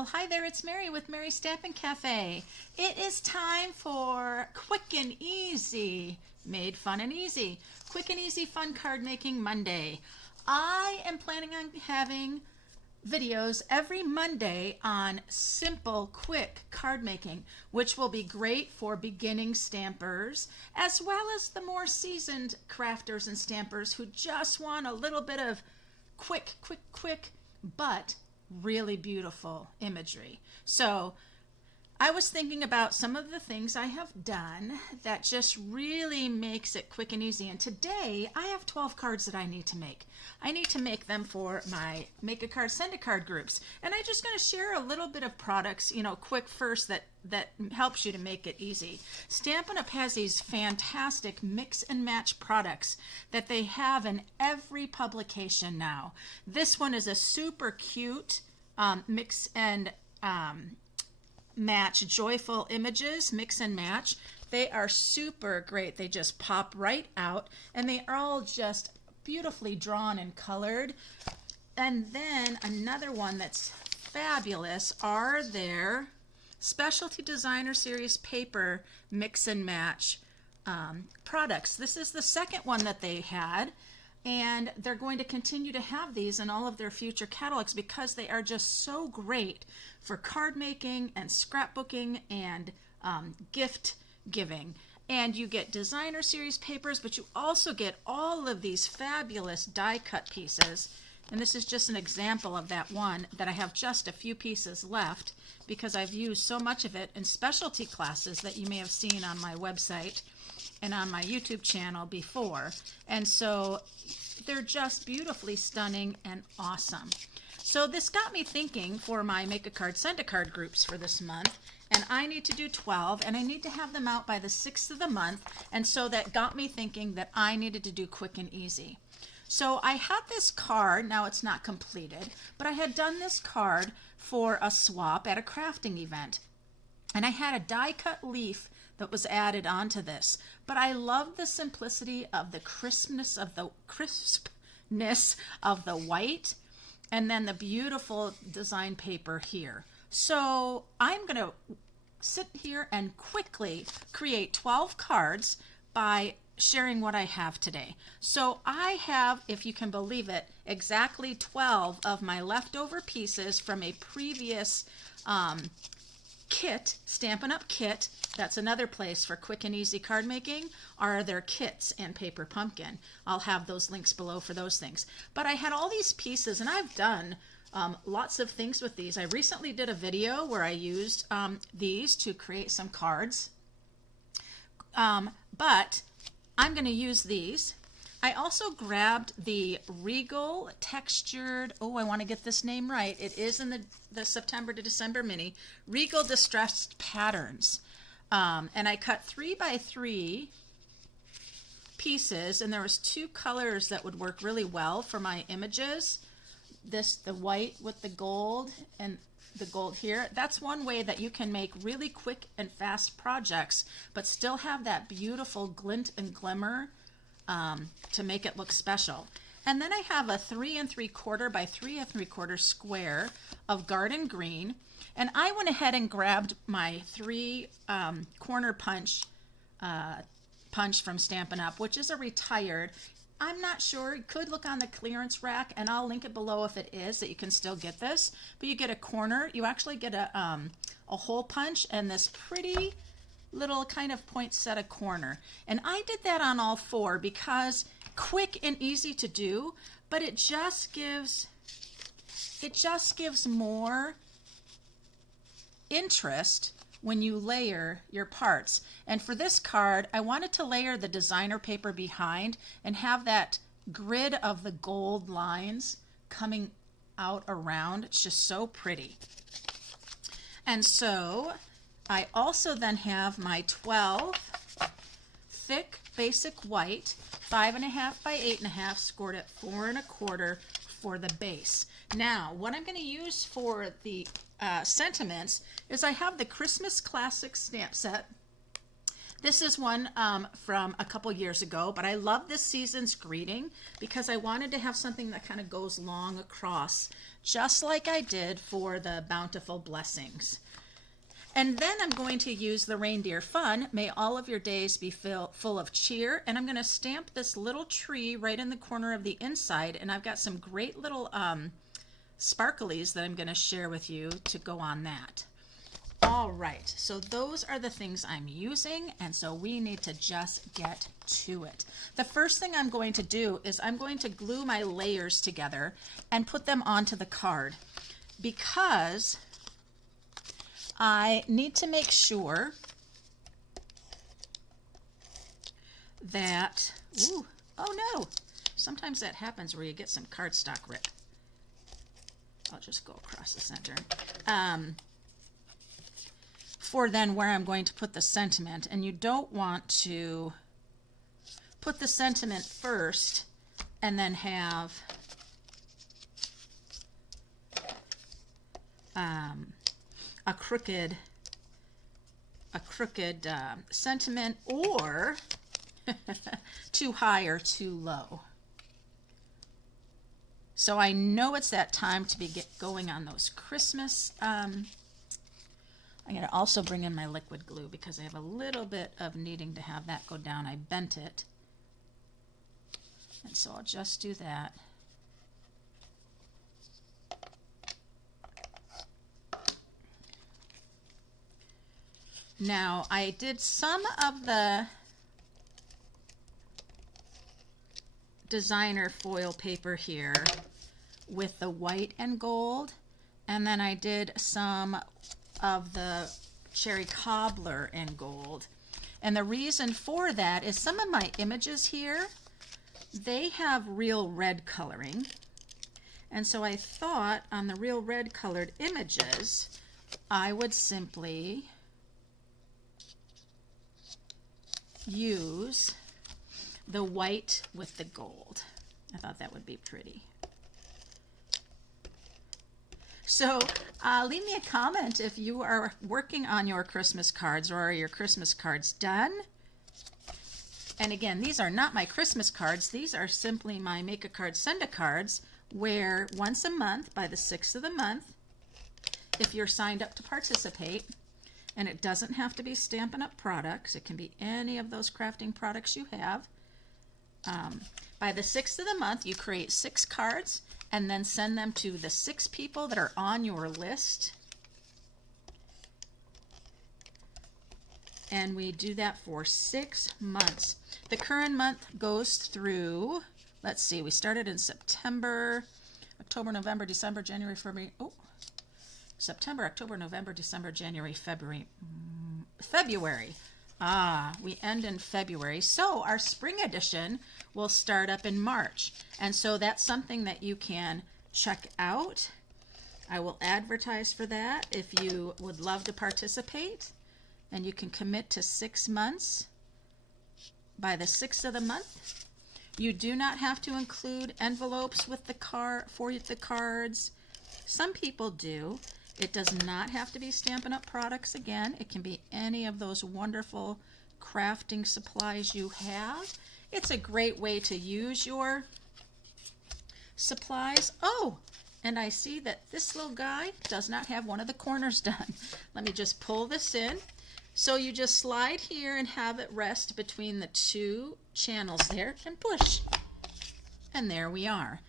Well, hi there, it's Mary with Mary's Stampin' Cafe. It is time for Quick and Easy, Made Fun and Easy. Quick and Easy Fun Card Making Monday. I am planning on having videos every Monday on simple, quick card making, which will be great for beginning stampers, as well as the more seasoned crafters and stampers who just want a little bit of quick, but really beautiful imagery. So I was thinking about some of the things I have done that just really makes it quick and easy. And today I have 12 cards that I need to make. I need to make them for my Make a Card, Send a Card groups. And I'm just going to share a little bit of products, quick first that helps you to make it easy. Stampin' Up! Has these fantastic mix and match products that they have in every publication now. This one is a super cute mix and match, joyful images, mix and match. They are super great. They just pop right out and they are all just beautifully drawn and colored. And then another one that's fabulous are their Specialty Designer Series paper mix and match products. This is the second one that they had, and they're going to continue to have these in all of their future catalogs because they are just so great for card making and scrapbooking and gift giving. And you get designer series papers, but you also get all of these fabulous die cut pieces. And this is just an example of that one that I have just a few pieces left because I've used so much of it in specialty classes that you may have seen on my website and on my YouTube channel before. And so they're just beautifully stunning and awesome. So this got me thinking for my Make a Card, Send a Card groups for this month. And I need to do 12, and I need to have them out by the 6th of the month. And so that got me thinking that I needed to do quick and easy. So I had this card, now it's not completed, but I had done this card for a swap at a crafting event. And I had a die cut leaf that was added onto this. But I love the simplicity of the crispness of the white, and then the beautiful design paper here. So I'm going to sit here and quickly create 12 cards by sharing what I have today. So I have, if you can believe it, exactly 12 of my leftover pieces from a previous kit, Stampin' Up! Kit. That's another place for quick and easy card making, are their kits and Paper Pumpkin. I'll have those links below for those things. But I had all these pieces, and I've done lots of things with these. I recently did a video where I used these to create some cards. But I'm going to use these. I also grabbed the Regal textured, I want to get this name right. It is in the September to December mini, Regal Distressed Patterns. And I cut 3x3 pieces, and there was 2 colors that would work really well for my images. The white with the gold and the gold here. That's one way that you can make really quick and fast projects, but still have that beautiful glint and glimmer to make it look special. And then I have a 3 3/4 by 3 3/4 square of garden green, and I went ahead and grabbed my 3 corner punch from Stampin' Up, which is a retired. I'm not sure. You could look on the clearance rack, and I'll link it below if it is, that you can still get this. But you get a corner. You actually get a hole punch and this pretty little kind of poinsettia corner. And I did that on all 4 because quick and easy to do, but it just gives more interest when you layer your parts. And for this card, I wanted to layer the designer paper behind and have that grid of the gold lines coming out around. It's just so pretty. And so I also then have my 12 thick basic white 5.5 by 8.5 scored at 4 1/4 for the base. Now what I'm going to use for the sentiments is I have the Christmas Classic stamp set This is one from a couple years ago, but I love this season's greeting because I wanted to have something that kind of goes long across, just like I did for the Bountiful Blessings. And then I'm going to use the Reindeer Fun. May all of your days be full of cheer. And I'm going to stamp this little tree right in the corner of the inside. And I've got some great little sparklies that I'm going to share with you to go on that. All right, so those are the things I'm using, and so we need to just get to it. The first thing I'm going to do is I'm going to glue my layers together and put them onto the card because I need to make sure that, ooh, oh no, sometimes that happens where you get some cardstock rip. I'll just go across the center. For then where I'm going to put the sentiment, and you don't want to put the sentiment first and then have a crooked sentiment, or too high or too low. So I know it's that time to be going on those Christmas. I'm going to also bring in my liquid glue because I have a little bit of needing to have that go down. I bent it. And so I'll just do that. Now, I did some of the designer foil paper here with the white and gold, and then I did some of the cherry cobbler in gold. And the reason for that is some of my images here, they have real red coloring. And so I thought on the real red colored images, I would simply use the white with the gold. I thought that would be pretty. So leave me a comment if you are working on your Christmas cards, or are your Christmas cards done? And again, these are not my Christmas cards. These are simply my Make a Card, Send a Cards, where once a month, by the 6th of the month, if you're signed up to participate, and it doesn't have to be Stampin' Up! Products, it can be any of those crafting products you have. By the 6th of the month, you create 6 cards, and then send them to the 6 people that are on your list. And we do that for 6 months. The current month goes through, let's see, we started in September, October, November, December, January, February, September, October, November, December, January, February. We end in February. So our spring edition will start up in March. And so that's something that you can check out. I will advertise for that if you would love to participate. And you can commit to 6 months by the 6th of the month. You do not have to include envelopes with the for the cards. Some people do. It does not have to be Stampin' Up! Products again. It can be any of those wonderful crafting supplies you have. It's a great way to use your supplies. Oh, and I see that this little guy does not have one of the corners done. Let me just pull this in. So you just slide here and have it rest between the 2 channels there and push. And there we are.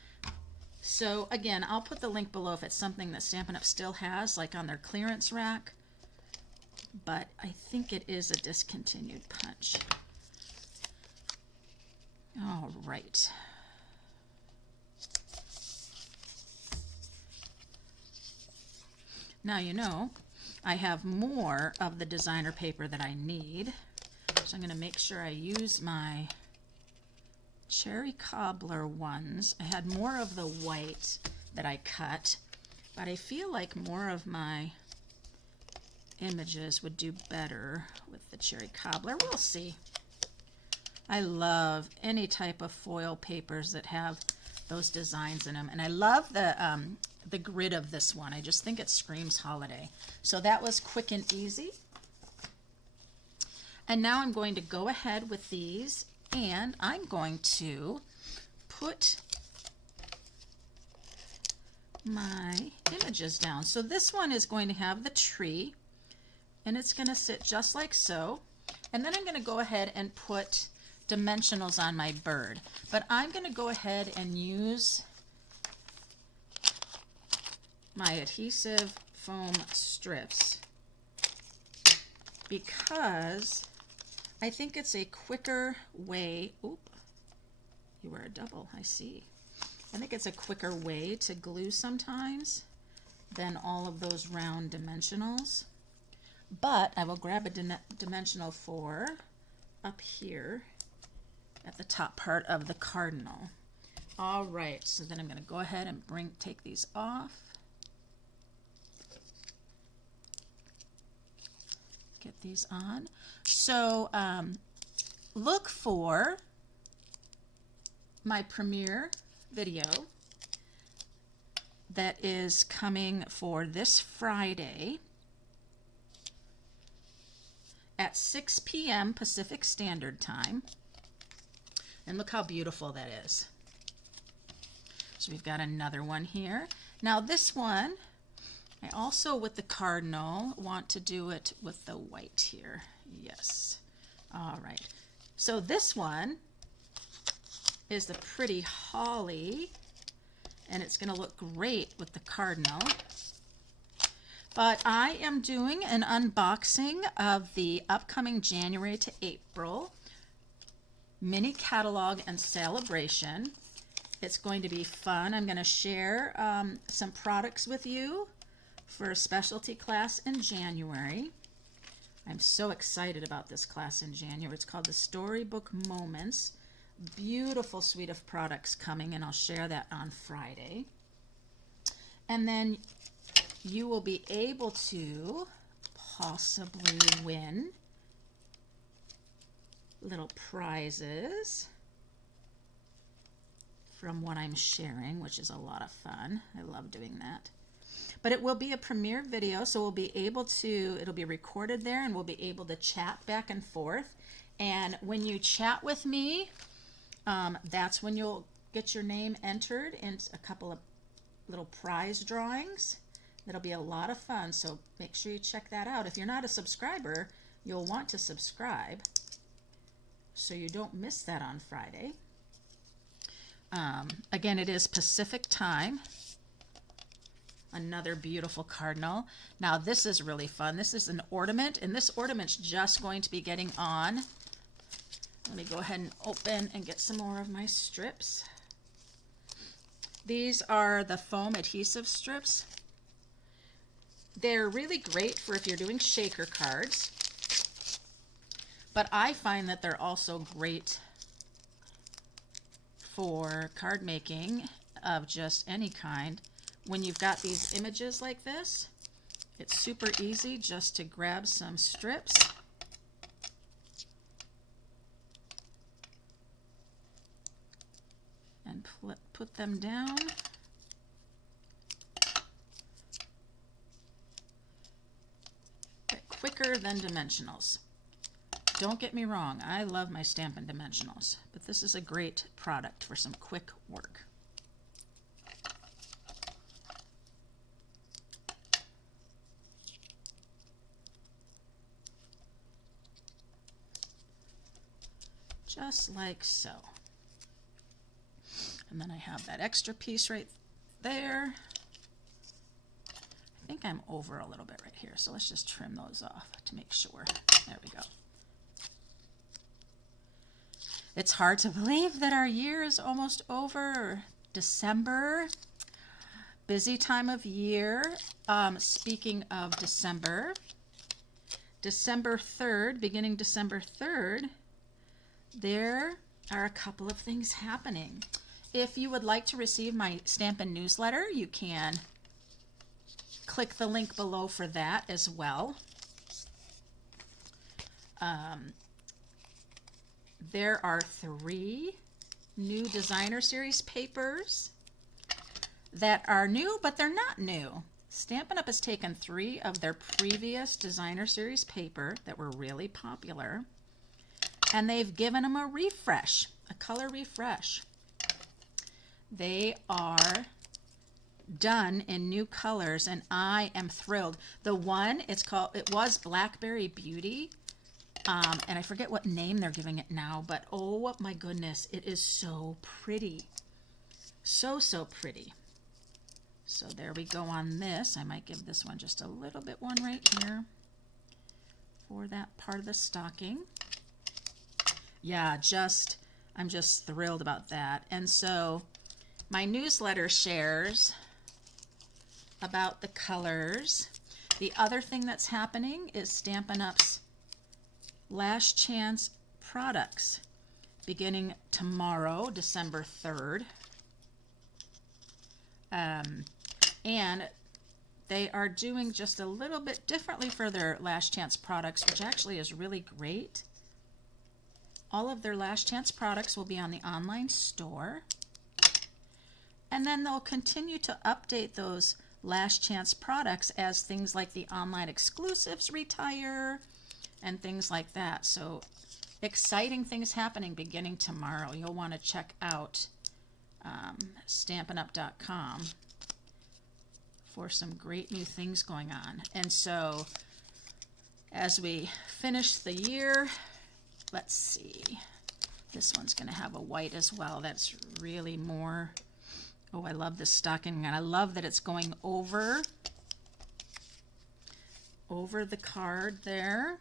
So again, I'll put the link below if it's something that Stampin' Up! Still has, like on their clearance rack. But I think it is a discontinued punch. All right. Now you know I have more of the designer paper that I need. So I'm going to make sure I use my cherry cobbler ones. I had more of the white that I cut, but I feel like more of my images would do better with the cherry cobbler. We'll see. I love any type of foil papers that have those designs in them, and I love the grid of this one. I just think it screams holiday. So that was quick and easy. And now I'm going to go ahead with these, and I'm going to put my images down. So this one is going to have the tree, and it's going to sit just like so. And then I'm going to go ahead and put dimensionals on my bird. But I'm going to go ahead and use my adhesive foam strips because I think it's a quicker way. Oop, you were a double, I see. I think it's a quicker way to glue sometimes than all of those round dimensionals. But I will grab a dimensional 4 up here at the top part of the cardinal. All right, so then I'm going to go ahead and take these off. Get these on. So look for my premiere video that is coming for this Friday at 6 p.m. Pacific Standard Time. And look how beautiful that is. So we've got another one here. Now this one, I also, with the cardinal, want to do it with the white here. Yes. All right. So this one is the pretty holly, and it's going to look great with the cardinal. But I am doing an unboxing of the upcoming January to April mini catalog and celebration. It's going to be fun. I'm going to share some products with you for a specialty class in January. I'm so excited about this class in January. It's called the Storybook Moments. Beautiful suite of products coming, and I'll share that on Friday. And then you will be able to possibly win little prizes from what I'm sharing, which is a lot of fun. I love doing that. But it will be a premiere video, so we'll be able to, it'll be recorded there, and we'll be able to chat back and forth. And when you chat with me, that's when you'll get your name entered in a couple of little prize drawings. That'll be a lot of fun, so make sure you check that out. If you're not a subscriber, you'll want to subscribe so you don't miss that on Friday. Again, it is Pacific time. Another beautiful cardinal. Now this is really fun. This is an ornament, and this ornament's just going to be getting on. Let me go ahead and open and get some more of my strips. These are the foam adhesive strips. They're really great for if you're doing shaker cards, but I find that they're also great for card making of just any kind. When you've got these images like this, it's super easy just to grab some strips and put them down. Quicker than dimensionals. Don't get me wrong, I love my Stampin' Dimensionals, but this is a great product for some quick work. Just like so. And then I have that extra piece right there. I think I'm over a little bit right here, so let's just trim those off to make sure. There we go. It's hard to believe that our year is almost over. December, busy time of year. Speaking of December, December 3rd, beginning December 3rd, there are a couple of things happening. If you would like to receive my Stampin' newsletter, you can click the link below for that as well. There are 3 new designer series papers that are new, but they're not new. Stampin' Up! Has taken 3 of their previous designer series paper that were really popular, and they've given them a refresh, a color refresh. They are done in new colors, and I am thrilled. The one, it was Blackberry Beauty, and I forget what name they're giving it now, but oh my goodness, it is so pretty. So pretty. So there we go on this. I might give this one just a little bit one right here for that part of the stocking. Yeah, I'm just thrilled about that. And so my newsletter shares about the colors. The other thing that's happening is Stampin' Up's Last Chance products beginning tomorrow, December 3rd. And they are doing just a little bit differently for their Last Chance products, which actually is really great. All of their Last Chance products will be on the online store. And then they'll continue to update those Last Chance products as things like the online exclusives retire and things like that. So exciting things happening beginning tomorrow. You'll want to check out stampinup.com for some great new things going on. And so as we finish the year, let's see, this one's going to have a white as well. That's really more, oh, I love this stocking, and I love that it's going over the card there.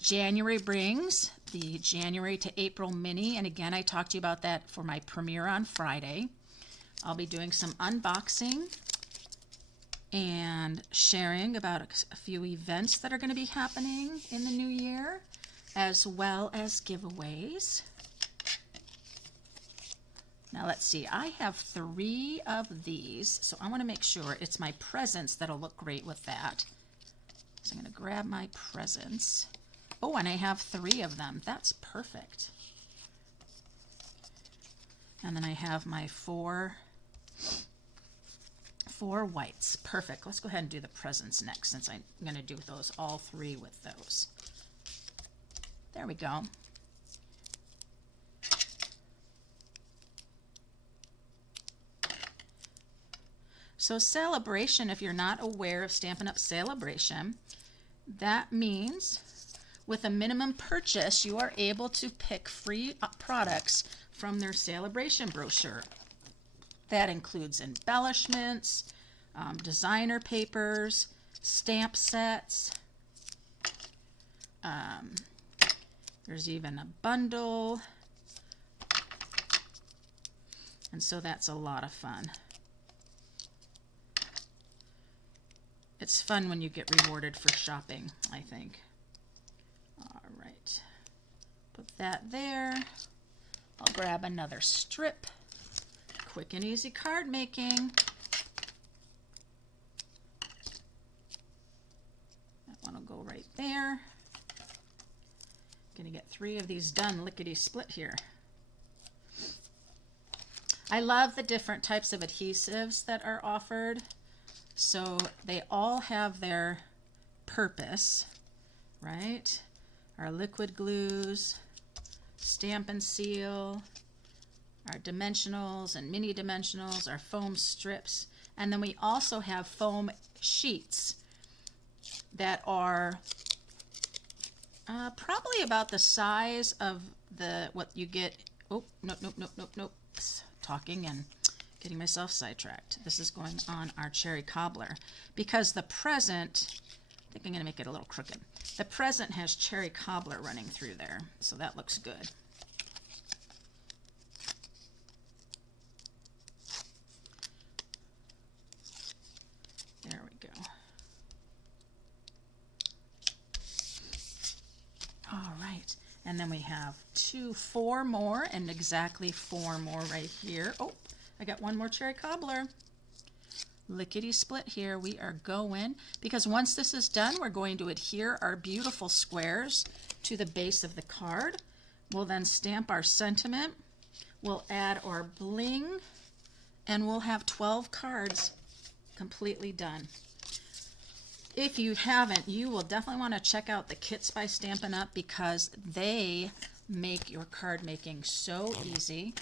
January brings the January to April mini, and again, I talked to you about that for my premiere on Friday. I'll be doing some unboxing and sharing about a few events that are going to be happening in the new year, as well as giveaways. Now let's see, I have 3 of these, so I want to make sure it's my presents that'll look great with that. So I'm going to grab my presents. Oh, and I have 3 of them. That's perfect. And then I have my 4 whites. Perfect. Let's go ahead and do the presents next, since I'm going to do those all 3 with those. There we go. So Celebration, if you're not aware of Stampin' Up! Celebration, that means with a minimum purchase, you are able to pick free products from their Celebration brochure. That includes embellishments, designer papers, stamp sets. There's even a bundle. And so that's a lot of fun. It's fun when you get rewarded for shopping, I think. All right. Put that there. I'll grab another strip. Quick and easy card making. That one will go right there. Gonna get 3 of these done lickety-split here. I love the different types of adhesives that are offered. So they all have their purpose, right? Our liquid glues, stamp and seal, our dimensionals and mini dimensionals, our foam strips, and then we also have foam sheets that are probably about the size of what you get. Oh, nope. Talking and getting myself sidetracked. This is going on our cherry cobbler because the present, I think I'm going to make it a little crooked. The present has cherry cobbler running through there, so that looks good. There we go. All right, and then we have 4 more, and exactly 4 more right here. Oh, I got one more cherry cobbler. Lickety split here. We are going, because once this is done, we're going to adhere our beautiful squares to the base of the card. We'll then stamp our sentiment. We'll add our bling, and we'll have 12 cards completely done. if you haven't, you will definitely want to check out the kits by Stampin' Up because they make your card making so easy.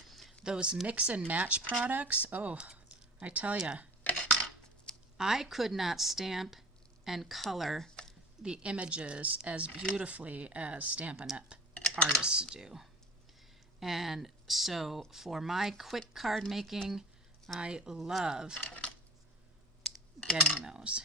Those mix and match products, oh, I tell ya, I could not stamp and color the images as beautifully as Stampin' Up artists do. And so for my quick card making, I love getting those.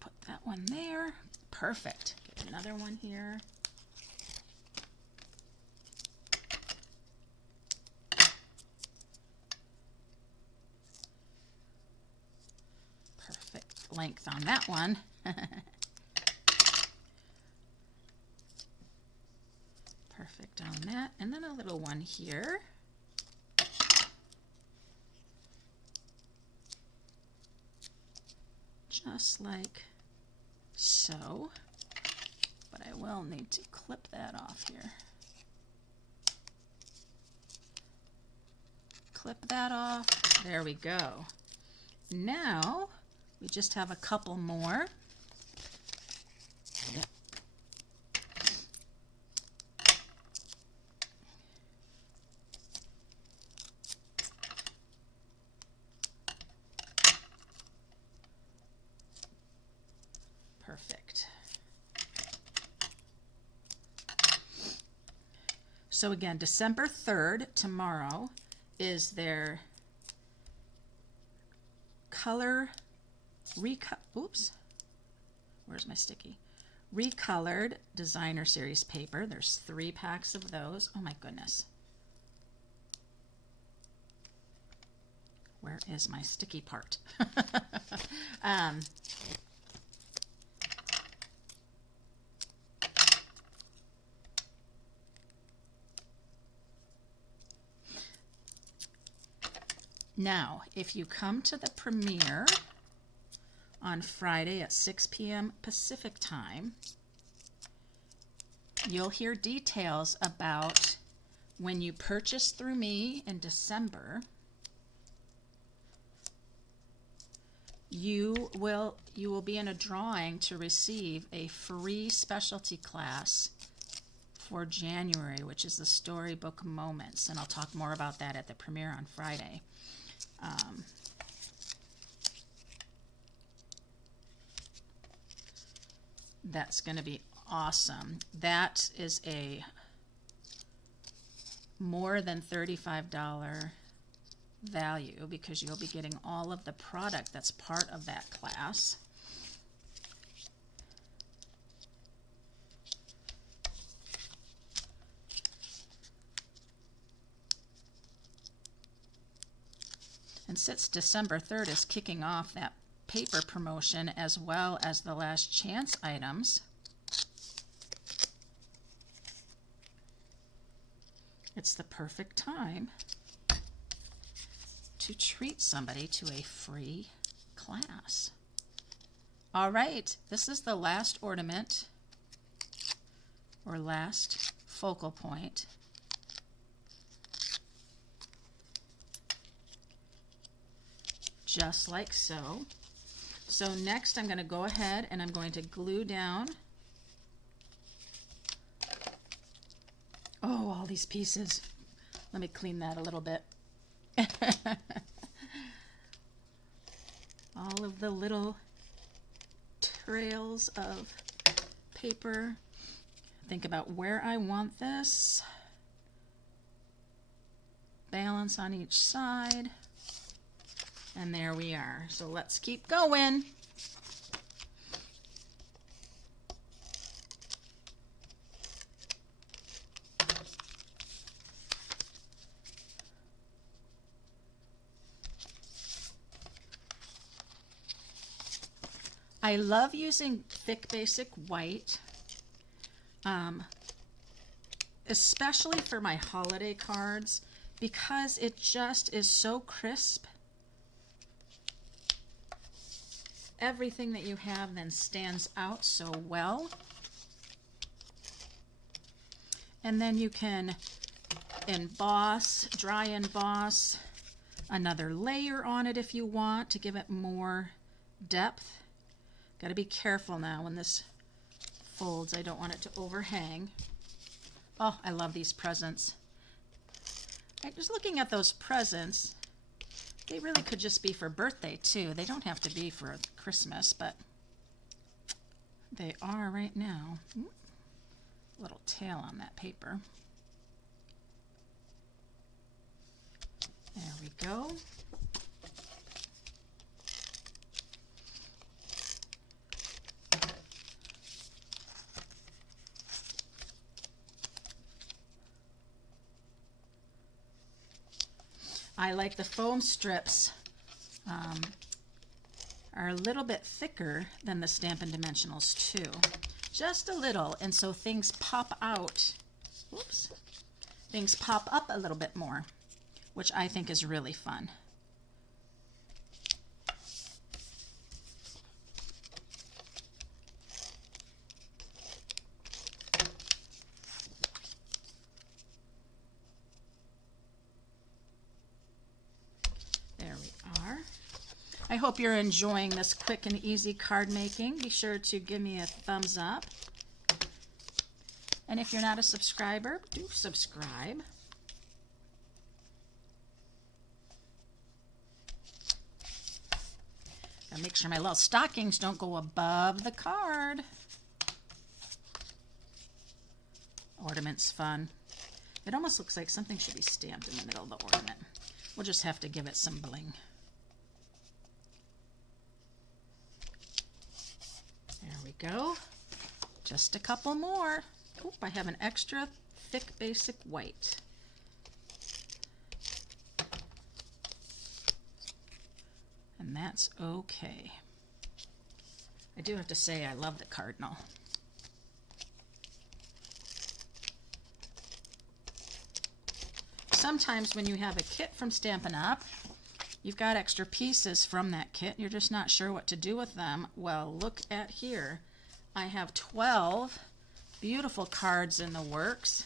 Put that one there. Perfect. Get another one here. Perfect length on that one. Perfect on that. And then a little one here. Just like so. But I will need to clip that off here. Clip that off. There we go. Now we just have a couple more. Perfect. So again, December 3rd, tomorrow, is their color oops, where's my sticky? Recolored designer series paper. There's 3 packs of those. Oh my goodness. Where is my sticky part? Now, if you come to the premiere on Friday at 6 p.m. Pacific time, you'll hear details about when you purchase through me in December, you will be in a drawing to receive a free specialty class for January, which is the Storybook Moments, and I'll talk more about that at the premiere on Friday. That's going to be awesome. That is a more than $35 value because you'll be getting all of the product that's part of that class. And since December 3rd is kicking off that paper promotion as well as the last chance items, it's the perfect time to treat somebody to a free class. All right, this is the last ornament or last focal point. Just like so. So next I'm going to go ahead and I'm going to glue down, oh, all these pieces. Let me clean that a little bit. All of the little trails of paper. Think about where I want this. Balance on each side. And there we are. So let's keep going. I love using thick basic white, especially for my holiday cards, because it just is so crisp everything that you have then stands out so well. And then you can emboss, dry emboss another layer on it if you want to give it more depth. Got to be careful now when this folds. I don't want it to overhang. Oh, I love these presents. Just looking at those presents, they really could just be for birthday too. They don't have to be for Christmas, but they are right now. Little tail on that paper. There we go. I like the foam strips are a little bit thicker than the Stampin' Dimensionals too. Just a little, and so things pop out. Whoops. Things pop up a little bit more, which I think is really fun. There we are. I hope you're enjoying this quick and easy card making. Be sure to give me a thumbs up. And if you're not a subscriber, do subscribe. Gotta make sure my little stockings don't go above the card. Ornament's fun. It almost looks like something should be stamped in the middle of the ornament. We'll just have to give it some bling. There we go. Just a couple more. Oop, I have an extra thick basic white. And that's okay. I do have to say I love the cardinal. Sometimes when you have a kit from Stampin' Up, you've got extra pieces from that kit. You're just not sure what to do with them. Well, look at here. I have 12 beautiful cards in the works.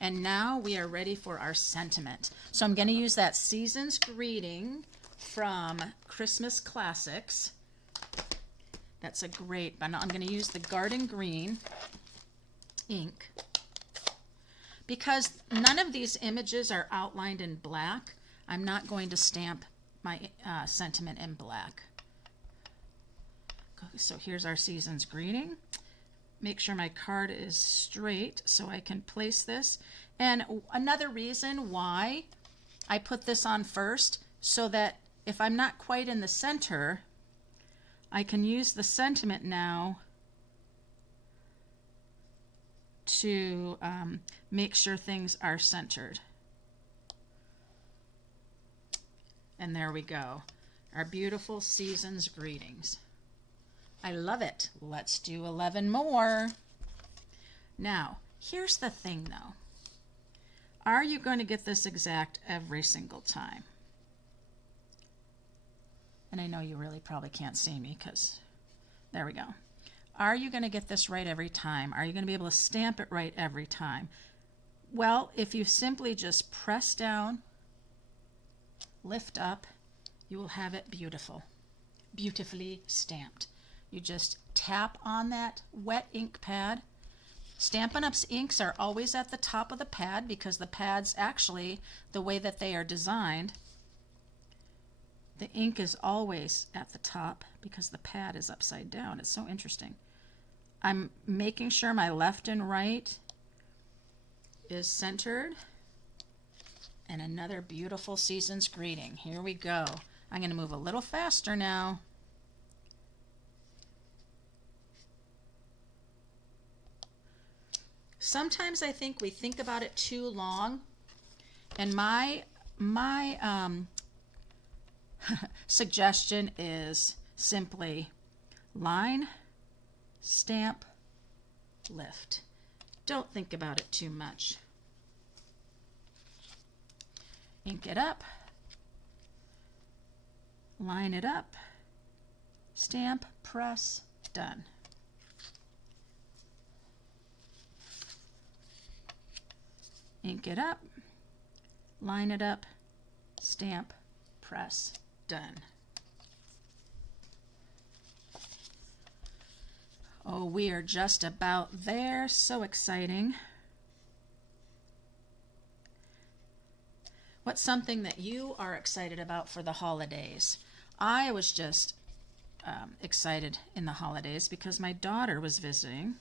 And now we are ready for our sentiment. So I'm going to use that Season's Greeting from Christmas Classics. That's a great, but I'm going to use the Garden Green ink. Because none of these images are outlined in black, I'm not going to stamp my sentiment in black. So here's our Season's Greeting. Make sure my card is straight so I can place this. And another reason why I put this on first, so that if I'm not quite in the center, I can use the sentiment now to make sure things are centered. And there we go. Our beautiful Season's Greetings. I love it. Let's do 11 more. Now, here's the thing though. Are you going to get this exact every single time? And I know you really probably can't see me because there we go. Are you going to get this right every time? Are you going to be able to stamp it right every time? Well, if you simply just press down, lift up, you will have it beautifully stamped. You just tap on that wet ink pad. Stampin' Up's inks are always at the top of the pad because the pads actually, the way that they are designed, the ink is always at the top because the pad is upside down. It's so interesting. I'm making sure my left and right is centered. And another beautiful Season's Greeting. Here we go. I'm going to move a little faster now. Sometimes I think we think about it too long, and my suggestion is simply line, stamp, lift. Don't think about it too much. Ink it up, line it up, stamp, press, done. Ink it up, line it up, stamp, press, done. Oh, we are just about there. So exciting. What's something that you are excited about for the holidays? I was just excited in the holidays because my daughter was visiting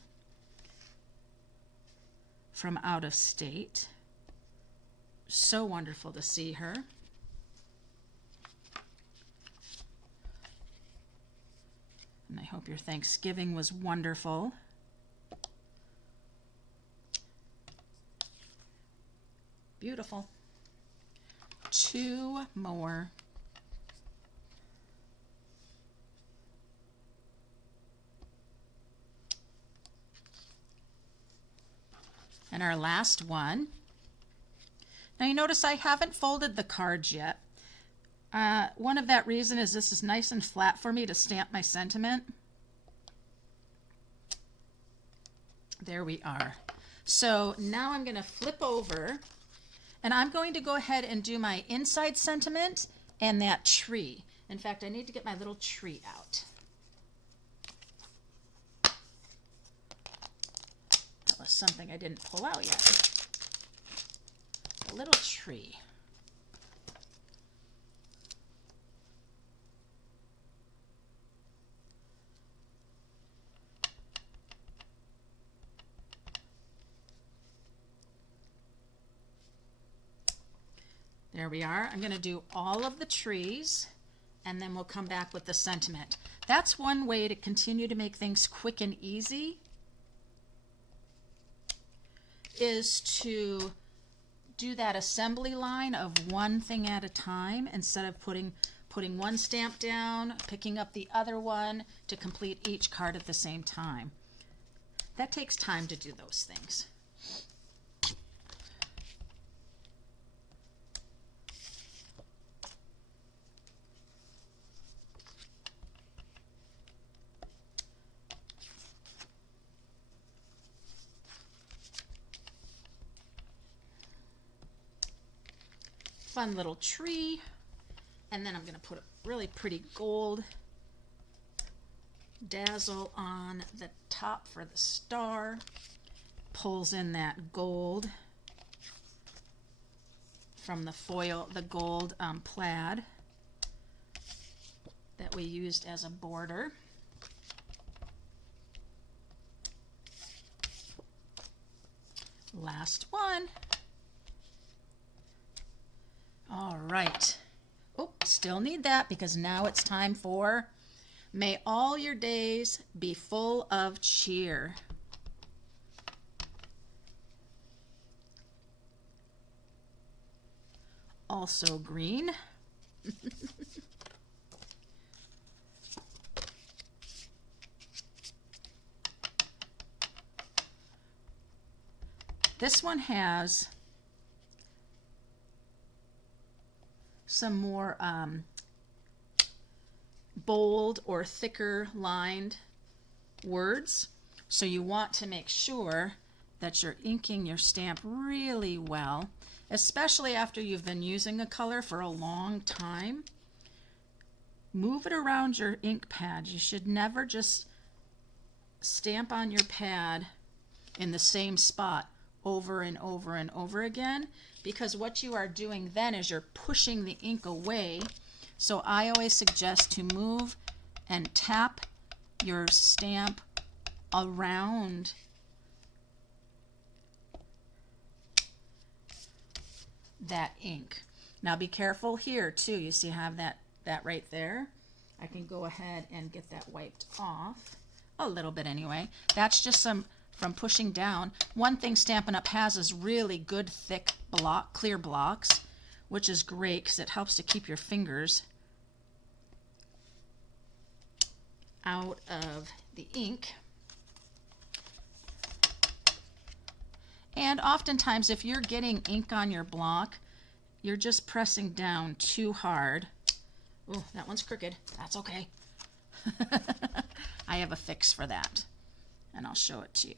from out of state. So wonderful to see her. And I hope your Thanksgiving was wonderful. Beautiful. 2 more. And our last one. Now you notice I haven't folded the cards yet. One of that reason is this is nice and flat for me to stamp my sentiment. There we are. So now I'm going to flip over and I'm going to go ahead and do my inside sentiment and that tree. In fact, I need to get my little tree out. That was something I didn't pull out yet. A little tree. There we are. I'm going to do all of the trees and then we'll come back with the sentiment. That's one way to continue to make things quick and easy, is to do that assembly line of one thing at a time instead of putting one stamp down, picking up the other one to complete each card at the same time. That takes time to do those things. Fun little tree, and then I'm going to put a really pretty gold dazzle on the top for the star. Pulls in that gold from the foil, the gold plaid that we used as a border. Last one. All right. Oh, still need that because now it's time for May All Your Days Be Full of Cheer. Also green. This one has some more bold or thicker lined words. So you want to make sure that you're inking your stamp really well, especially after you've been using a color for a long time. Move it around your ink pad. You should never just stamp on your pad in the same spot over and over and over again, because what you are doing then is you're pushing the ink away. So I always suggest to move and tap your stamp around that ink. Now be careful here too. You see I have that right there. I can go ahead and get that wiped off a little bit anyway. That's just some from pushing down. One thing Stampin' Up! Has is really good thick clear blocks, which is great because it helps to keep your fingers out of the ink. And oftentimes if you're getting ink on your block, you're just pressing down too hard. Oh, that one's crooked. That's okay. I have a fix for that, and I'll show it to you.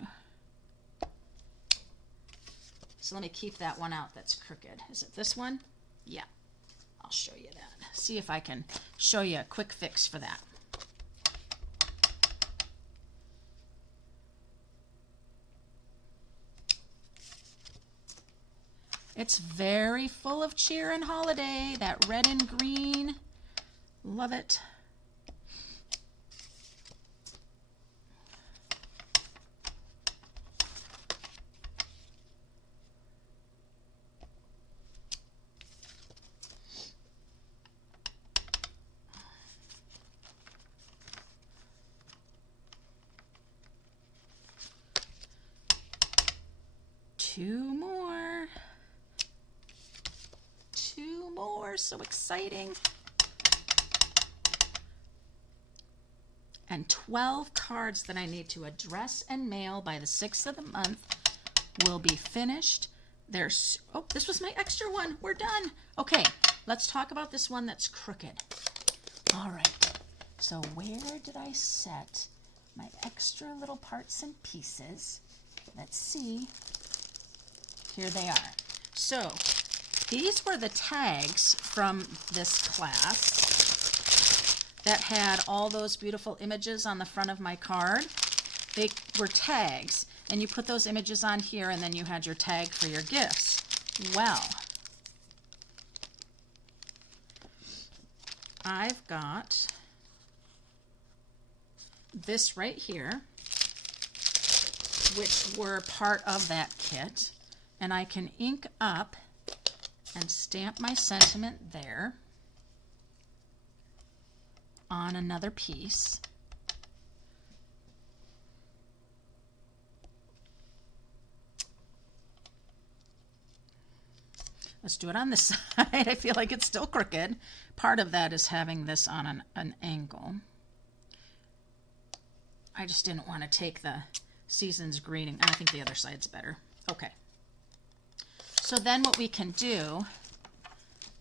So let me keep that one out that's crooked. Is it this one? Yeah, I'll show you that. See if I can show you a quick fix for that. It's very full of cheer and holiday, that red and green. Love it. Two more. Two more. So exciting. And 12 cards that I need to address and mail by the 6th of the month will be finished. There's, oh, this was my extra one. We're done. Okay, let's talk about this one that's crooked. All right, so where did I set my extra little parts and pieces? Let's see. Here they are. So these were the tags from this class that had all those beautiful images on the front of my card. They were tags, and you put those images on here, and then you had your tag for your gifts. Well, I've got this right here, which were part of that kit, and I can ink up and stamp my sentiment there on another piece. Let's do it on this side. I feel like it's still crooked. Part of that is having this on an angle. I just didn't want to take the season's greeting. I think the other side's better. Okay. So then what we can do,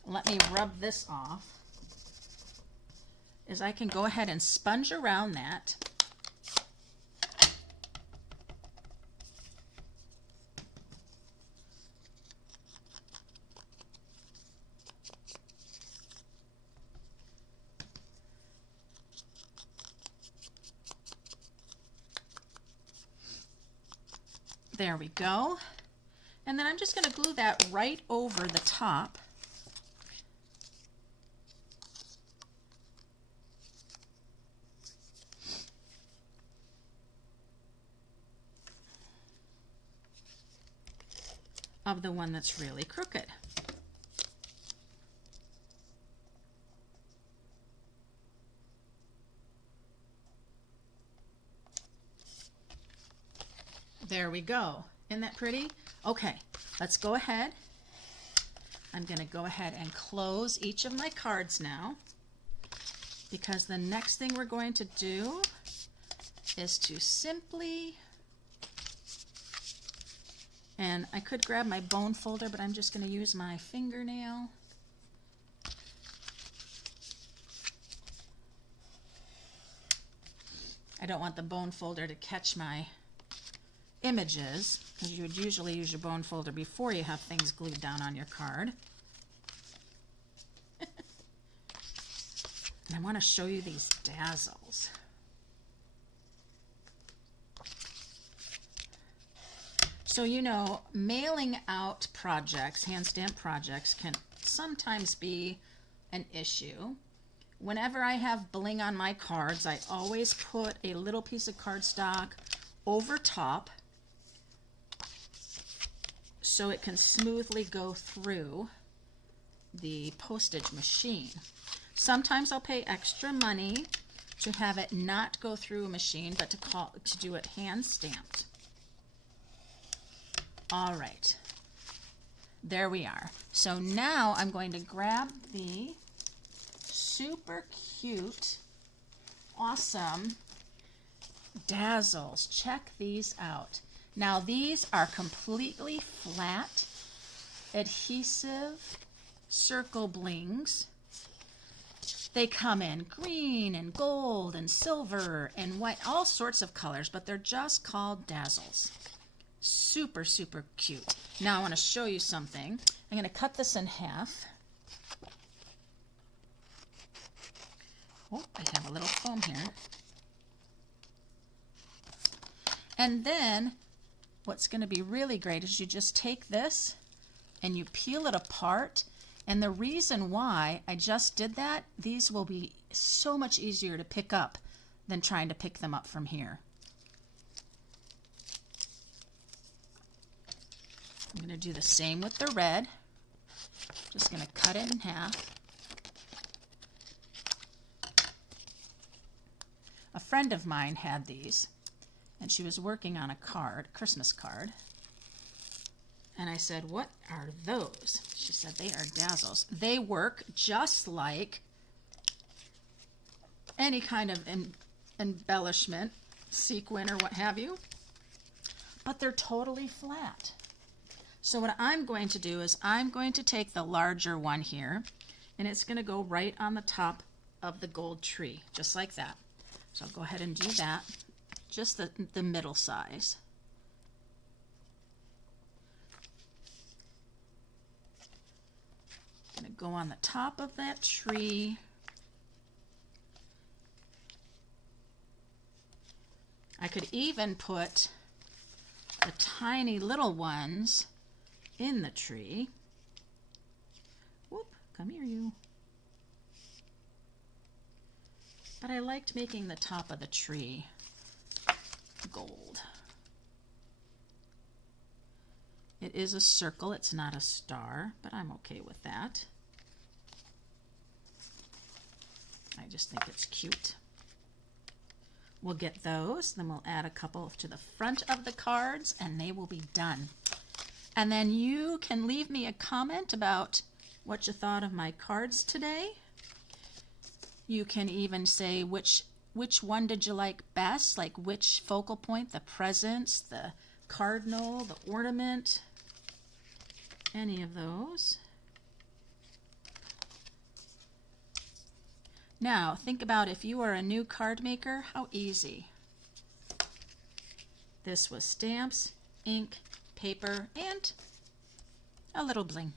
let me rub this off, is I can go ahead and sponge around that. There we go. And then I'm just going to glue that right over the top. Of the one that's really crooked. There we go. Isn't that pretty? Okay, let's go ahead. I'm going to go ahead and close each of my cards now, because the next thing we're going to do is to simply, and I could grab my bone folder, but I'm just going to use my fingernail. I don't want the bone folder to catch my images, because you would usually use your bone folder before you have things glued down on your card. And I want to show you these dazzles. So, you know, mailing out projects, hand stamp projects, can sometimes be an issue. Whenever I have bling on my cards, I always put a little piece of cardstock over top so it can smoothly go through the postage machine. Sometimes I'll pay extra money to have it not go through a machine, but to do it hand stamped. All right, there we are. So now I'm going to grab the super cute, awesome dazzles. Check these out. Now these are completely flat, adhesive circle blings. They come in green and gold and silver and white, all sorts of colors, but they're just called dazzles. Super, super cute. Now I want to show you something. I'm going to cut this in half. Oh, I have a little foam here. And then what's going to be really great is you just take this and you peel it apart. And the reason why I just did that, these will be so much easier to pick up than trying to pick them up from here. I'm going to do the same with the red. Just going to cut it in half. A friend of mine had these, and she was working on a card, Christmas card. And I said, "What are those?" She said, "They are dazzles." They work just like any kind of embellishment, sequin or what have you, but they're totally flat. So what I'm going to do is I'm going to take the larger one here, and it's going to go right on the top of the gold tree, just like that. So I'll go ahead and do that, just the middle size. Going to go on the top of that tree. I could even put the tiny little ones in the tree. Whoop, come here you. But I liked making the top of the tree gold. It is a circle, it's not a star, but I'm okay with that. I just think it's cute. We'll get those, then we'll add a couple to the front of the cards, and they will be done. And then you can leave me a comment about what you thought of my cards today. You can even say which one did you like best, like which focal point, the presents, the cardinal, the ornament, any of those. Now, think about if you are a new card maker, how easy. This was stamps, ink, paper, and a little bling.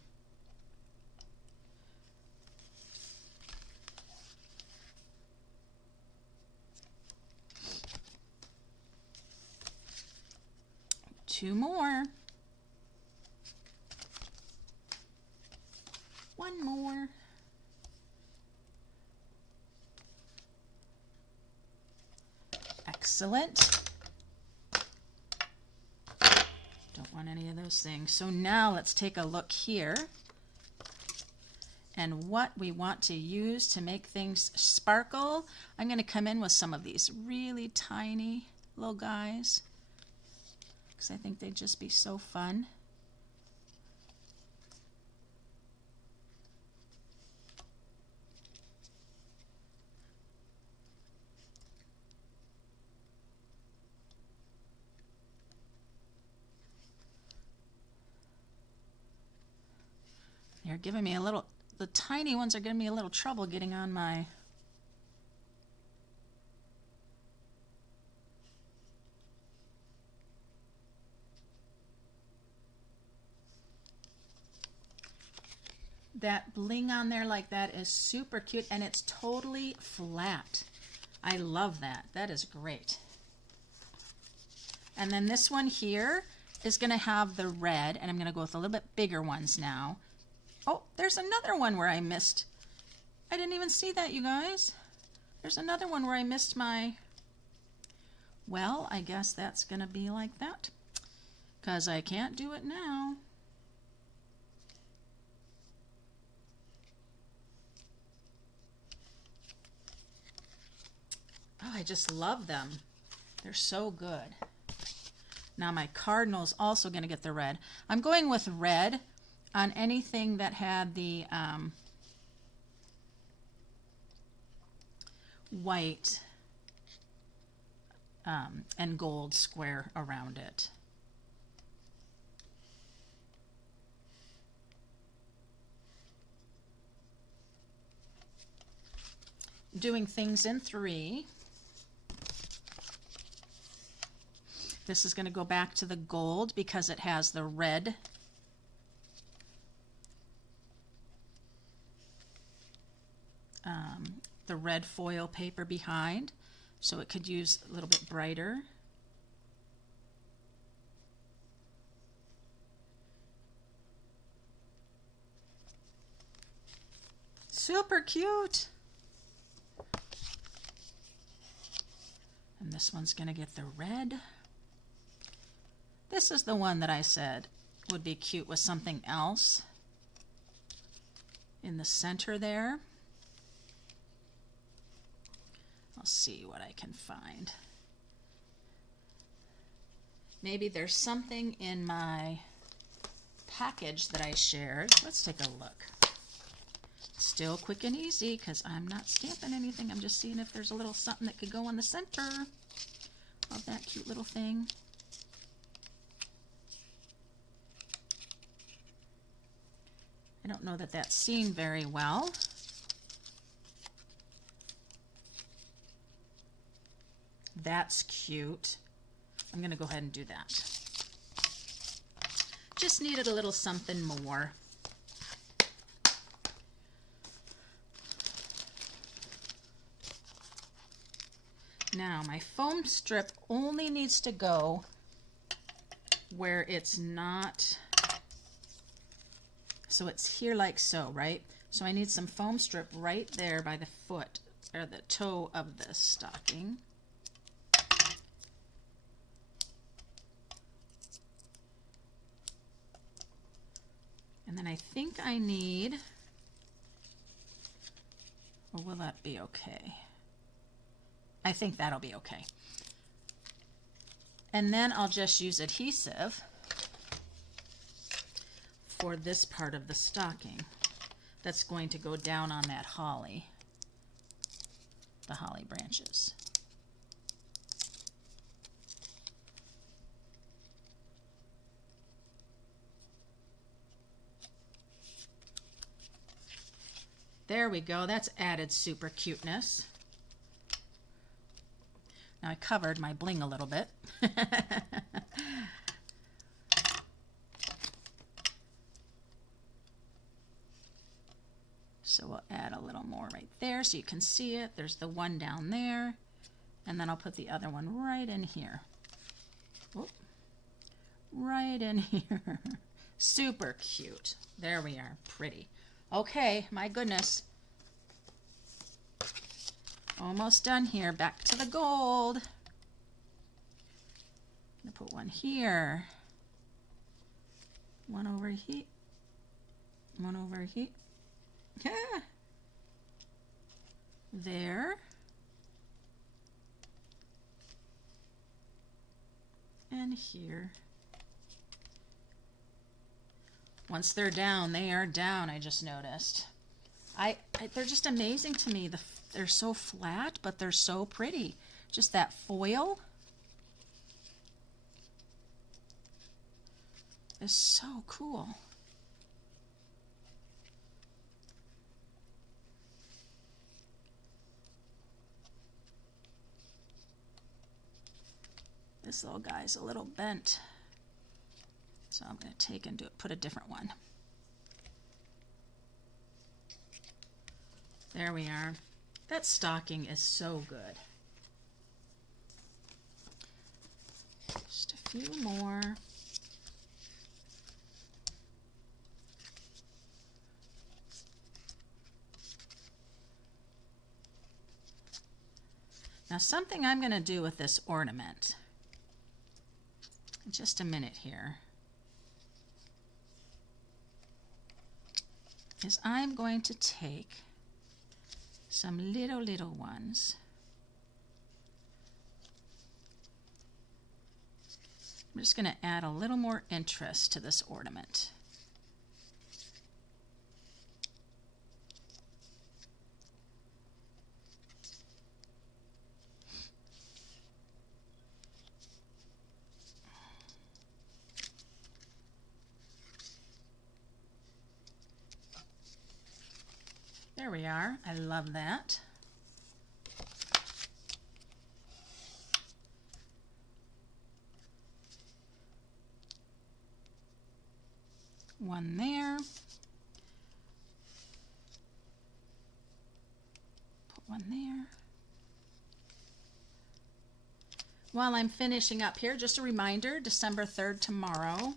Two more. One more. Excellent. Don't want any of those things. So now let's take a look here and what we want to use to make things sparkle. I'm going to come in with some of these really tiny little guys because I think they'd just be so fun. They're giving me a little, the tiny ones are giving me a little trouble getting on my that bling on there like that is super cute, and it's totally flat. I love that. That is great. And then this one here is going to have the red, and I'm going to go with a little bit bigger ones now. Oh, there's another one where I missed. I didn't even see that, you guys. There's another one where I missed my... Well, I guess that's going to be like that because I can't do it now. Oh, I just love them. They're so good. Now my cardinal's also going to get the red. I'm going with red on anything that had the white and gold square around it. doing things in 3. This is going to go back to the gold because it has the red foil paper behind, so it could use a little bit brighter. Super cute. And this one's going to get the red. This is the one that I said would be cute with something else in the center there. I'll see what I can find. Maybe there's something in my package that I shared. Let's take a look. Still quick and easy because I'm not stamping anything. I'm just seeing if there's a little something that could go in the center of that cute little thing. I don't know that that's seen very well. That's cute. I'm going to go ahead and do that. Just needed a little something more. Now my foam strip only needs to go where it's not, so it's here like so, right? So I need some foam strip right there by the foot or the toe of the stocking. And then I think I need, or will that be okay? I think that'll be okay. And then I'll just use adhesive for this part of the stocking that's going to go down on that holly, the holly branches. There we go. That's added super cuteness. Now I covered my bling a little bit. So we'll add a little more right there so you can see it. There's the one down there. And then I'll put the other one right in here. Whoop. Right in here. Super cute. There we are. Pretty. Okay, my goodness. Almost done here. Back to the gold. I'm gonna put one here. One over here. One over here. Yeah. There. And here. Once they're down, they are down, I just noticed. They're just amazing to me. They're so flat, but they're so pretty. Just that foil is so cool. This little guy's a little bent, so I'm going to take and put a different one. There we are. That stocking is so good. Just a few more. Now something I'm going to do with this ornament, just a minute here, is I'm going to take some little ones. I'm just going to add a little more interest to this ornament. There we are. I love that. One there. Put one there. While I'm finishing up here, just a reminder, December 3rd, tomorrow,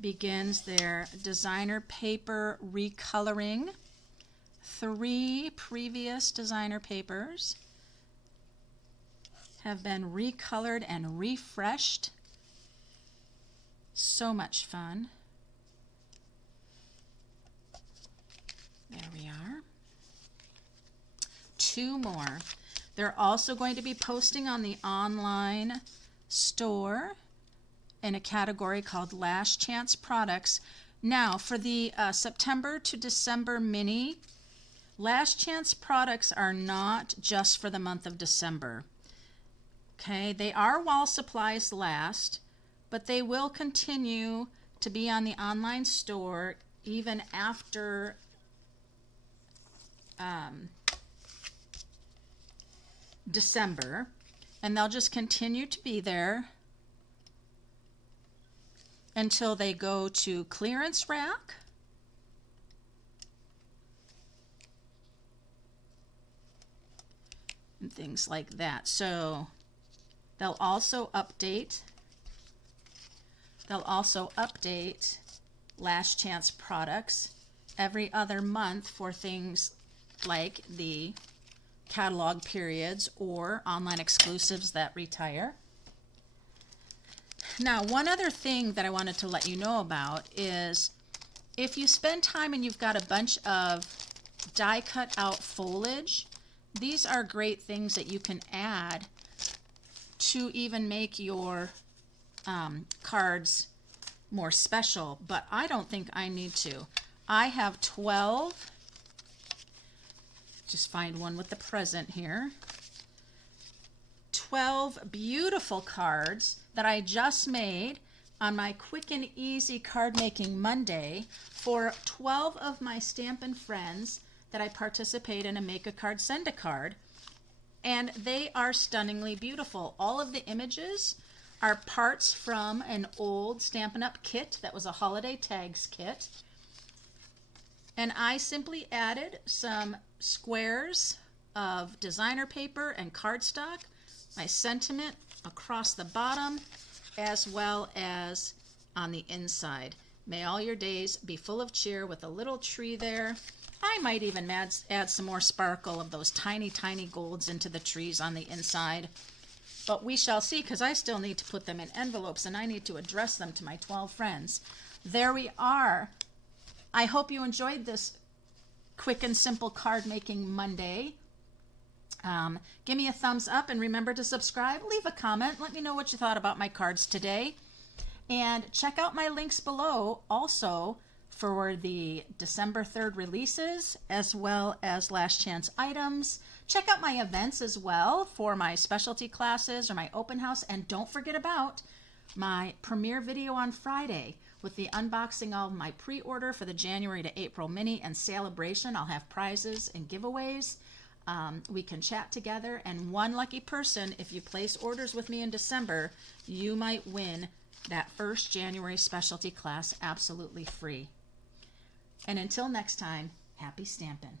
begins their designer paper recoloring. 3 previous designer papers have been recolored and refreshed. So much fun. There we are. 2 more. They're also going to be posting on the online store in a category called Last Chance Products. Now, for the September to December mini, Last Chance products are not just for the month of December. Okay, they are while supplies last, but they will continue to be on the online store even after December, and they'll just continue to be there until they go to clearance rack, and things like that. So they'll also update Last Chance products every other month for things like the catalog periods or online exclusives that retire. Now, one other thing that I wanted to let you know about is if you spend time and you've got a bunch of die cut out foliage, these are great things that you can add to even make your cards more special, but I don't think I need to. I have 12, just find one with the present here, 12 beautiful cards that I just made on my Quick and Easy Card Making Monday for 12 of my Stampin' friends that I participate in a Make a Card, Send a Card. And they are stunningly beautiful. All of the images are parts from an old Stampin' Up! Kit that was a holiday tags kit. And I simply added some squares of designer paper and cardstock, my sentiment across the bottom, as well as on the inside. May all your days be full of cheer, with a little tree there. I might even add some more sparkle of those tiny, tiny golds into the trees on the inside. But we shall see, because I still need to put them in envelopes and I need to address them to my 12 friends. There we are. I hope you enjoyed this quick and simple card making Monday. Give me a thumbs up and remember to subscribe. Leave a comment. Let me know what you thought about my cards today. And check out my links below also for the December 3rd releases, as well as Last Chance items. Check out my events as well for my specialty classes or my open house. And don't forget about my premiere video on Friday with the unboxing of my pre-order for the January to April mini and celebration. I'll have prizes and giveaways. We can chat together, and one lucky person, if you place orders with me in December, you might win that first January specialty class absolutely free. And until next time, happy stampin'.